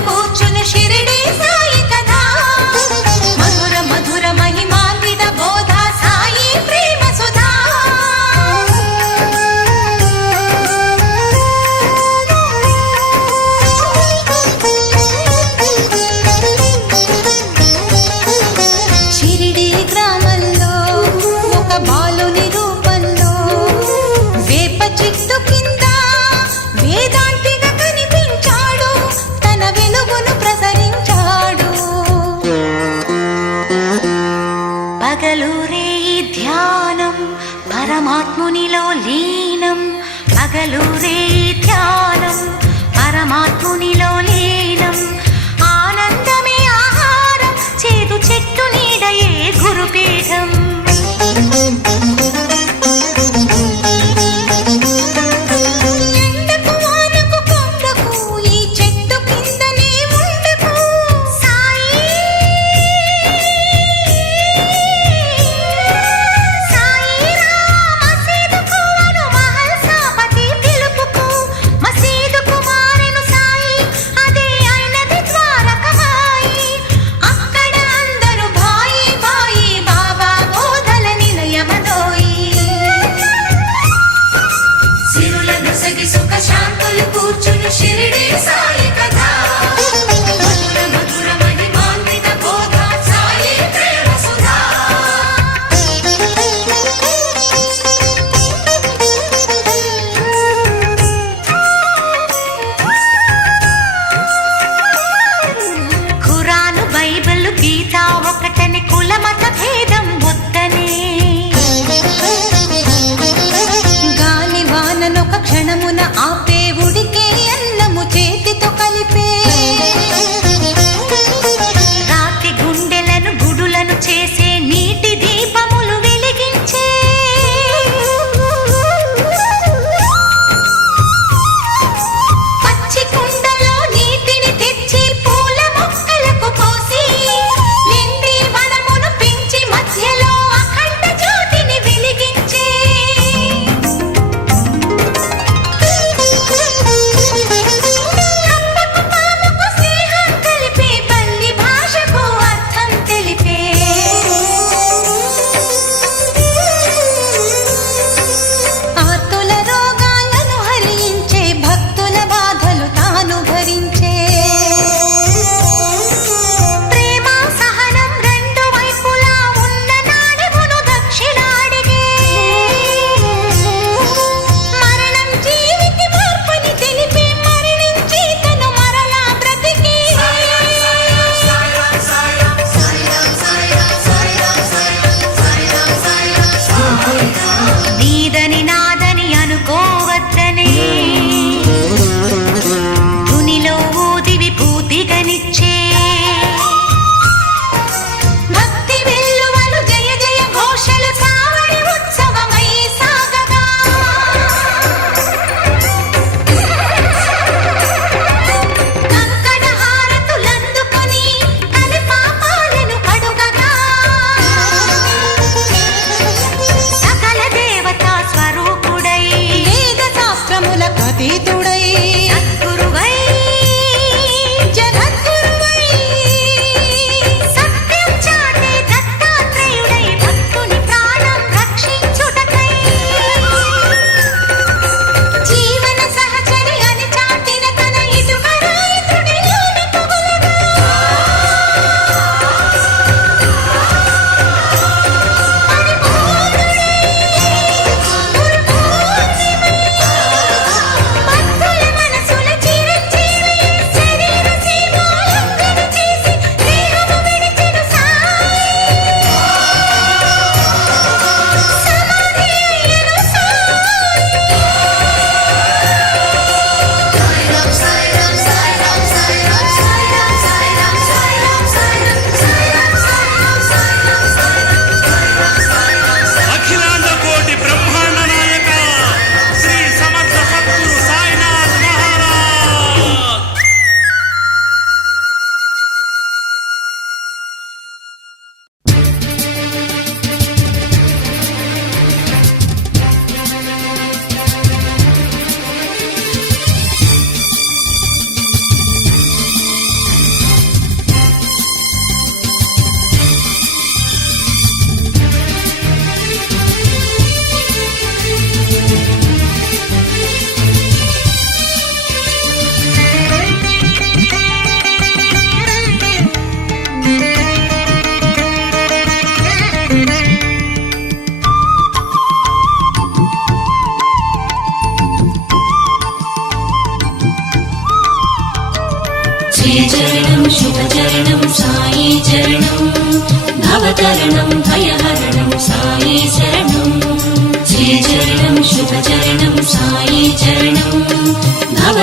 Oh.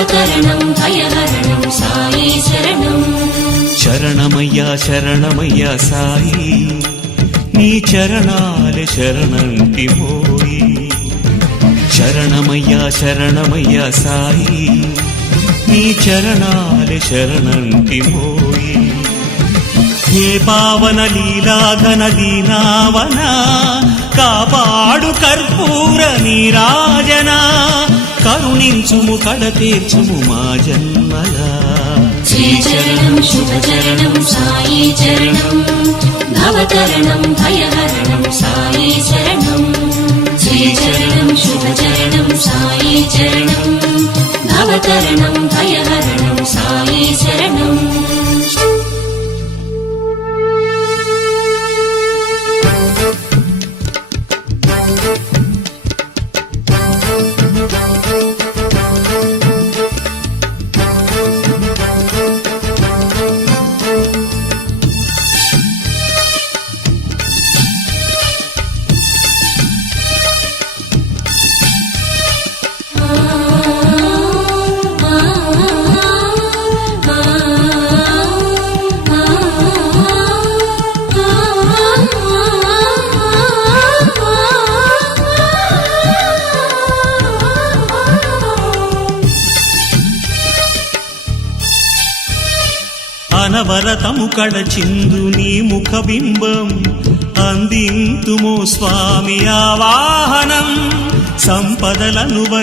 భవతరణం భయహరణం Sai శరణం శరణమయ్యా శరణమయ్యా సాయి నీ చరణాల శరణంటి పోయి. శరణమయ్యా శరణమయ్యా సాయి. నీ చరణాల శరణంటి పోయి. ఏ పావన లీలా ఘన దీనావన కాపాడు కర్పూర నీరాజన. కరుణించుము కడ తీర్చుము మా జన్మలా. శ్రీచరణం శుభచరణం సాయి చరణం. భవతరణం భయహరణం సాయి శరణం శ్రీచరణం శుభచరణం సాయి చరణం. భవతరణం భయహరణం సాయి శరణం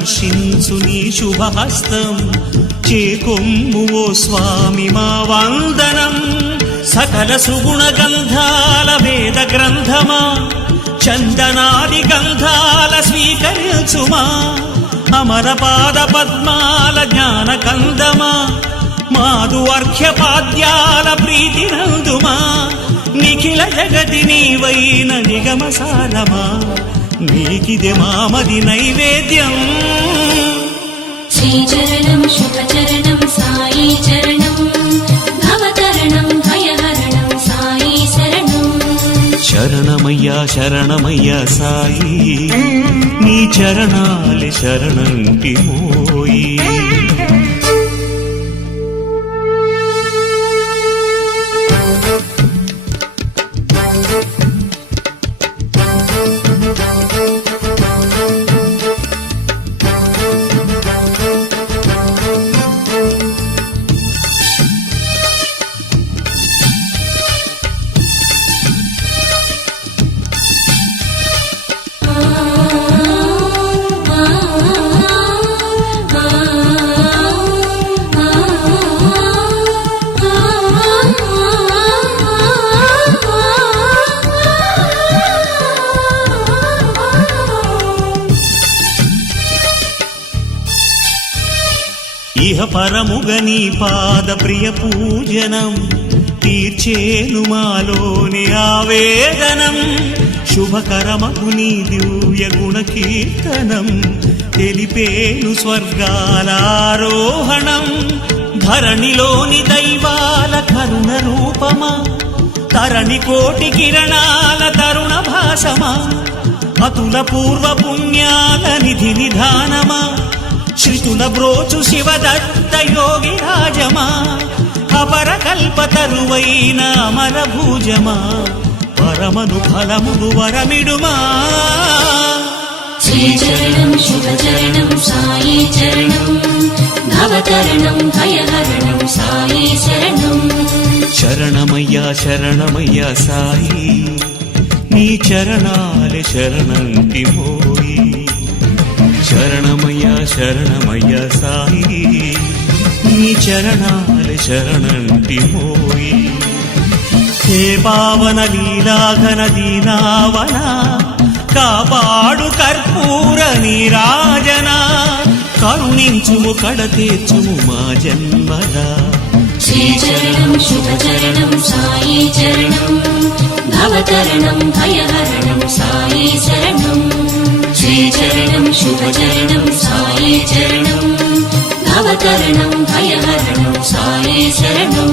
సంపదలను నీ శుభహస్తం. చేకొమ్ము ఓ స్వామి మా వందనం. సకల సుగుణ గంధాల వేద గ్రంథమా. చందనాది గంధాల స్వీకరించుమా. అమర పాద పద్మాల జ్ఞాన కందమా మాదు అర్ఘ్యపాద్యాల ప్రీతి నందుమా. నిఖిల జగతి నీవైన నిగమ సారమా నీకిది మామది నైవేద్యం. శ్రీచరణం శుభచరణం సాయి చరణం భవతరణం భయహరణం సాయి శరణం. శరణమయ్యా శరణమయ్యా సాయి నీ చరణాలి శరణంటి మోయి నీ పాద ప్రియ పూజనం తీర్చేను మాలోని ఆవేదనం. శుభకరమగు నీ దివ్య గుణ కీర్తనం తెలిపేను స్వర్గాలారోహణం ధరణిలోని దైవాల కరుణ రూపమా తరణి కోటి కిరణాల తరుణ భాసమా అతుల పూర్వ పుణ్యాల నిధి నిధానమా. శృతుల బ్రోచు శివదత్త యోగి రాజమా? అపర కల్పతరువైన అమర భూజమా పరమను ఫలమును వరమిడుమా? శ్రీచరణం శుభచరణం సాయి చరణం. భవతరణం భయహరణం సాయి శరణం. శరణమయ్యా శరణమయ్యా సాయి. నీ చరణాల శరణంటి మోయి శరణమయ్యా శరణమయ్యా సాయి నీ చరణాల శరణంటి మోయి హే పావన లీలాఘన దీనావన కాపాడు కర్పూర నీరాజన కరుణించుము కడ తీర్చుము మా జన్మరా శ్రీచరణం శుభచరణం సాయి చరణం భవతరణం భయహరణం సాయి శరణం శ్రీచరణం శుభచరణం సాయి చరణం. భవతరణం భయహరణం సాయి శరణం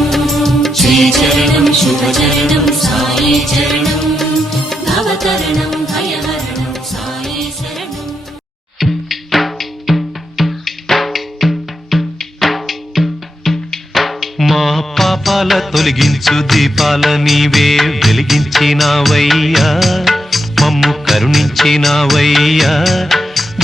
శ్రీచరణం శుభచరణం సాయి చరణం. భవతరణం భయహరణం సాయి శరణం మా పాపాల తొలగించు దీపాల నీవే వెలిగించినావయ్యా.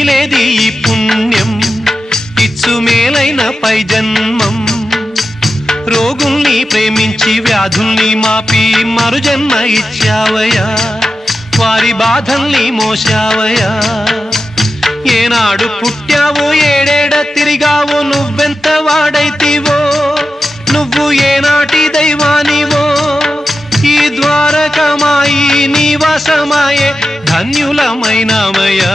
మిగిలేది ఈ పుణ్యం. ఇచ్చు మేలైన పై జన్మం. రోగుల్ని ప్రేమించి వ్యాధుల్ని మాపి మరుజన్మ ఇచ్చావయా వారి బాధల్ని మోసావయా ఏనాడు పుట్టావో ఏడేడ తిరిగావో నువ్వెంత వాడైతివో. నువ్వు ఏనాటి దైవానివో. ఈ ద్వారకమాయి నివాసమాయే ధన్యులమైనామయ్యా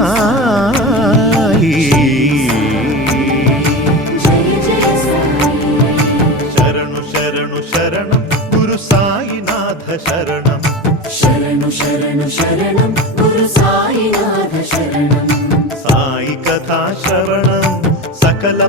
షిరిడి సాయి శరణు శరణు శరణం గురు సాయినాథ శరణం శరణు శరణు శరణం గురు సాయినాథ శరణం సాయి కథా శ్రవణం సకల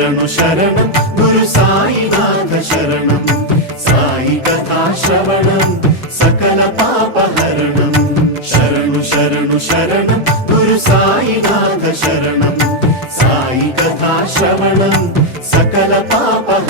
शरणु शरणं गुरु साईनाथ शरणं साई कथा श्रवणं सकल पापहरणं शरणु शरणु शरणं गुरु साईनाथ शरणं साई कथा श्रवणं सकल पापहरणं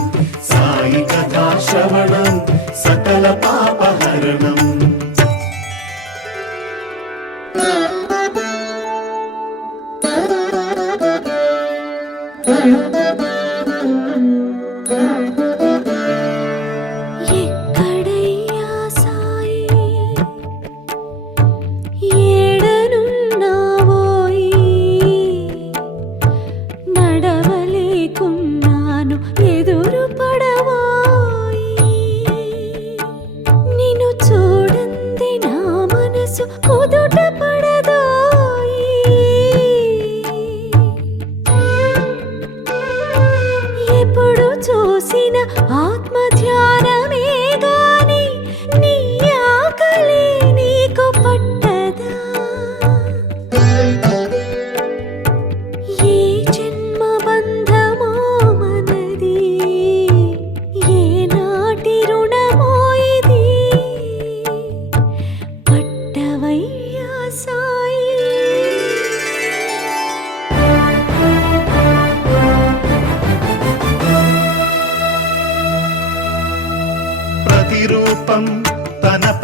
పాప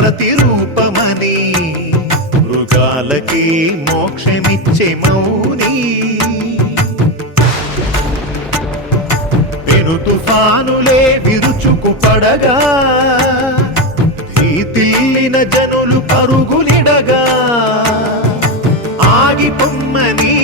ప్రతిరూపమని మృగాలకి మోక్షమిచ్చే మౌని. పెను తుఫానులే విరుచుకు పడగా. తిల్లిన జనులు పరుగులిడగా. ఆగి పొమ్మని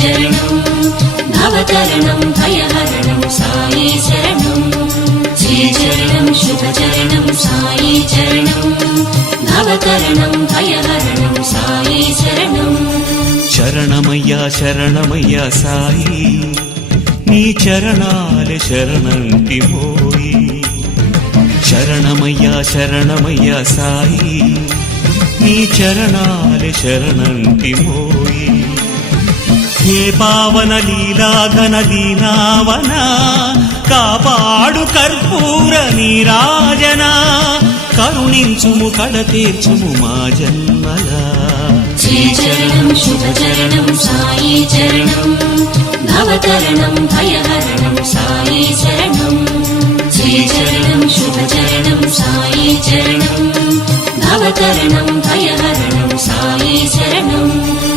शरणं भवतरणं भयहरणं साये शरणं श्रीचरणं शुभचरणं साये चरणं भवतरणं भयहरणं साये शरणं शरणमय्या शरणमय्या सायि నీ చరణాల శరణంటి పోయి శరణమయ్యా శరణమయ్యా సాయి నీ చరణాల శరణంటి పోయి హే పవన లీలా ఘన దీనావన? కాపాడు కర్పూర నీరాజన. కరుణించుము కడ తీర్చుము మా జన్మల. శుభచరణం సాయి చరణం. భవతరణం భయహరణం సాయి చరణం.